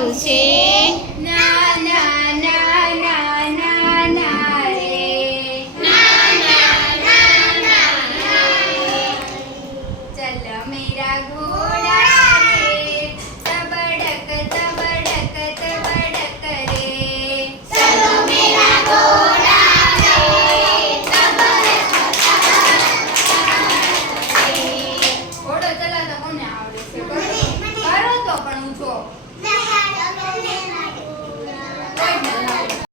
紫棋